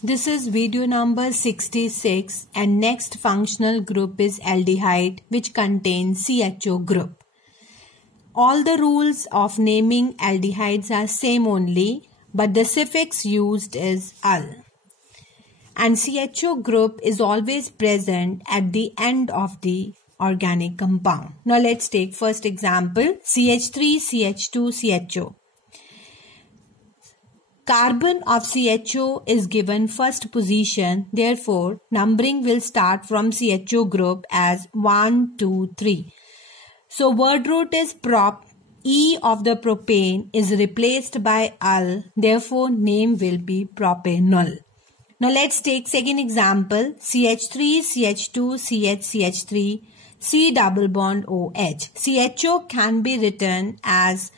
This is video number 66 and next functional group is aldehyde which contains CHO group. All the rules of naming aldehydes are same only, but the suffix used is -al. And CHO group is always present at the end of the organic compound. Now let's take first example, CH3, CH2, CHO. Carbon of CHO is given first position, therefore numbering will start from CHO group as 1, 2, 3. So word root is prop, E of the propane is replaced by -al, therefore name will be propanol. Now let's take second example, CH3, CH2, CH, CH3, C double bond OH. CHO can be written as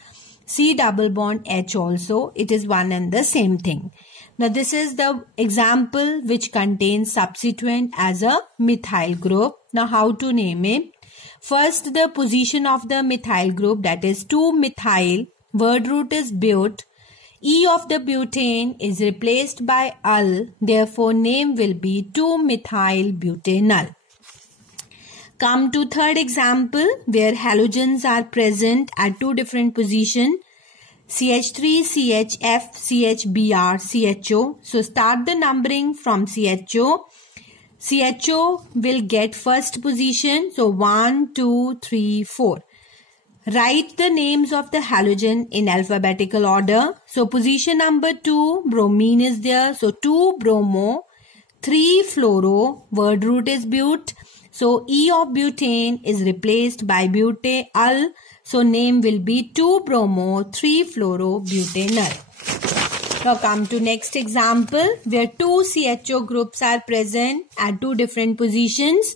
C double bond H also. It is one and the same thing. Now this is the example which contains substituent as a methyl group. Now how to name it? First the position of the methyl group, that is 2-methyl. Word root is but. E of the butane is replaced by -al. Therefore name will be 2-methyl butanol. Come to third example where halogens are present at two different positions, CH3, CHF, CHBr, CHO. So start the numbering from CHO. CHO will get first position. So 1, 2, 3, 4. Write the names of the halogen in alphabetical order. So position number 2, bromine is there. So 2 bromo, 3 fluoro, word root is but. So E of butane is replaced by butanol. So name will be 2-bromo, 3-fluoro-butanol. Now come to next example where two CHO groups are present at two different positions.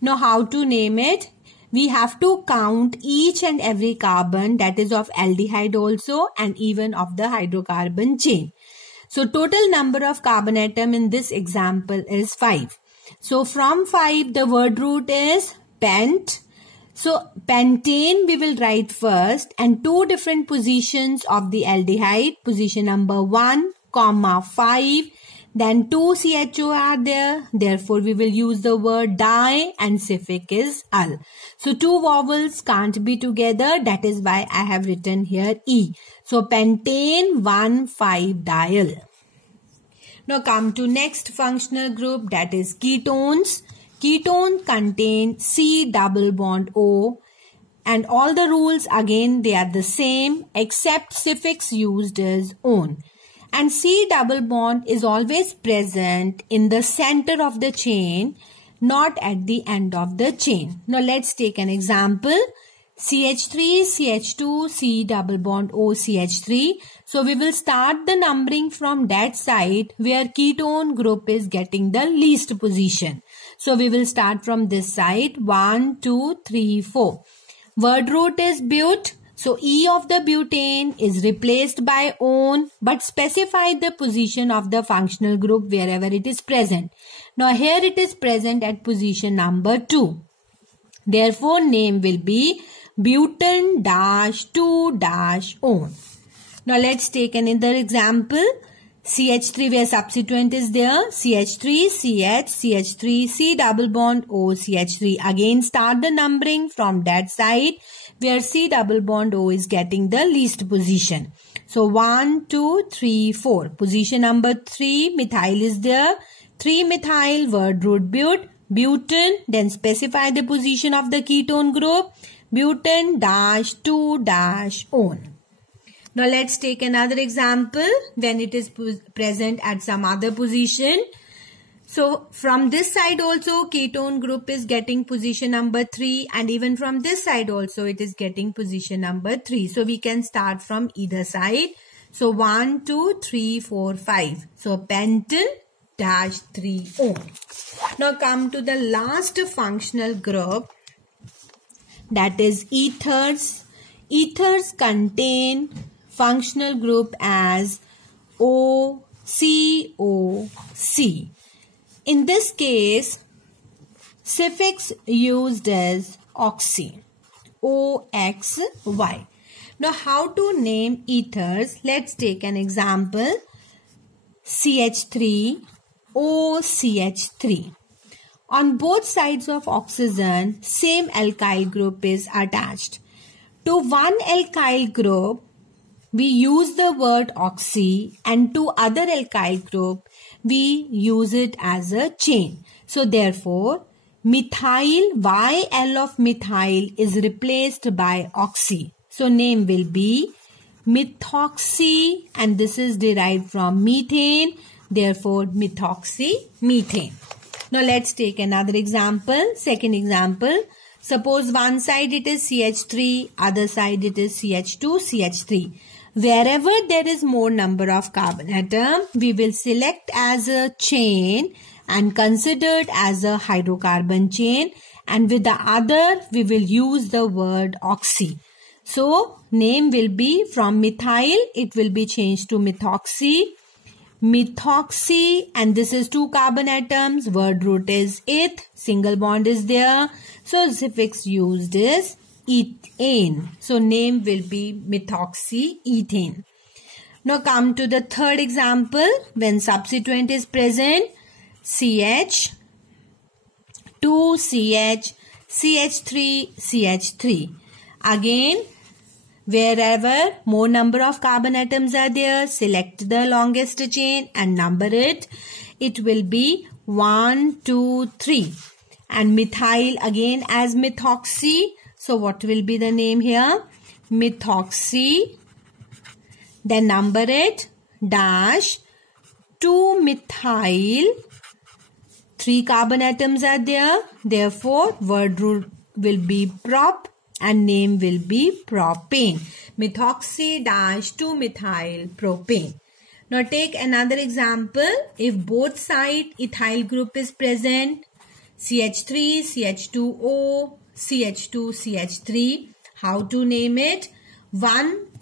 Now how to name it? We have to count each and every carbon, that is of aldehyde also and even of the hydrocarbon chain. So total number of carbon atom in this example is 5. So from 5 the word root is pent. So pentane we will write first and two different positions of the aldehyde. Position number 1, 5. Then 2 CHO are there. Therefore we will use the word di and suffix is -al. So two vowels can't be together. That is why I have written here E. So pentane 1,5-diol. Now come to next functional group, that is ketones. Ketones contain C double bond O and all the rules again they are the same except suffix used is -on. And C double bond is always present in the center of the chain, not at the end of the chain. Now let's take an example. CH3, CH2, C double bond O, CH3. So we will start the numbering from that side where ketone group is getting the least position. So we will start from this side. 1, 2, 3, 4. Word root is but. So E of the butane is replaced by -on, but specify the position of the functional group wherever it is present. Now here it is present at position number 2. Therefore name will be butan-2-on. Now let's take another example. CH3 where substituent is there. CH3, CH, CH3, C double bond O, CH3. Again start the numbering from that side where C double bond O is getting the least position. So 1, 2, 3, 4. Position number 3, methyl is there. 3-methyl, word root but. Butan, then specify the position of the ketone group. Butan-2-on. Now let's take another example when it is present at some other position. So from this side also ketone group is getting position number 3 and even from this side also it is getting position number 3. So we can start from either side. So 1, 2, 3, 4, 5. So pentan-3-on. Now come to the last functional group, that is ethers. Ethers contain functional group as OCOC. In this case, suffix used is oxy, OXY. Now how to name ethers? Let's take an example. CH3, OCH3. On both sides of oxygen, same alkyl group is attached. To one alkyl group, we use the word oxy, and to other alkyl group, we use it as a chain. So therefore, methyl, YL of methyl is replaced by oxy. So name will be methoxy, and this is derived from methane. Therefore, methoxymethane. Now let's take another example. Second example. Suppose one side it is CH3, other side it is CH2, CH3. Wherever there is more number of carbon atom, we will select as a chain and considered as a hydrocarbon chain, and with the other we will use the word oxy. So name will be from methyl, it will be changed to methoxy. Methoxy, and this is 2 carbon atoms, word root is eth, single bond is there, so suffix used is ethane. So name will be methoxyethane. Now come to the third example. When substituent is present, CH, 2CH, CH3, CH3. Again, wherever more number of carbon atoms are there, select the longest chain and number it. It will be 1, 2, 3. And methyl again as methoxy. So what will be the name here? Methoxy. Then number it. Dash 2-methyl. 3 carbon atoms are there. Therefore, word root will be prop. And name will be propane. Methoxy dash 2-methyl propane. Now take another example. If both side ethyl group is present, CH3, CH2O, CH2, CH3. How to name it?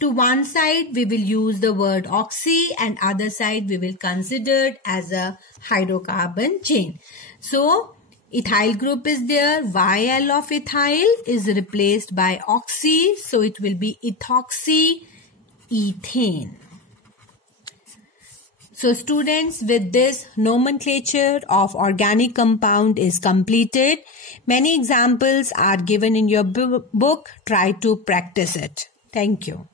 To one side we will use the word oxy, and other side we will consider it as a hydrocarbon chain. So ethyl group is there. YL of ethyl is replaced by oxy. So it will be ethoxyethane. So students, with this, nomenclature of organic compound is completed. Many examples are given in your book. Try to practice it. Thank you.